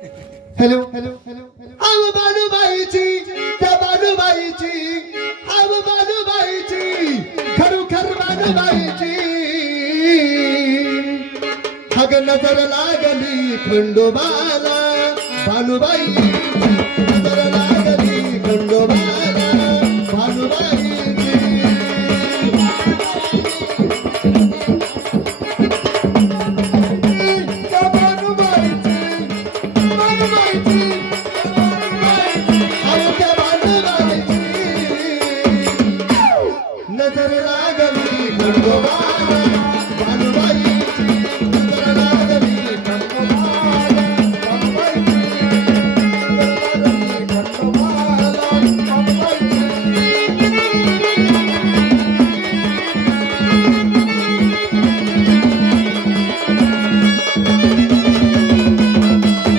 hello hello hello आव बालूबाईची त्या बालूबाईची आव बालूबाईची खरोखर बालूबाईची हग नजर लागली खंडोबाला बालूबाई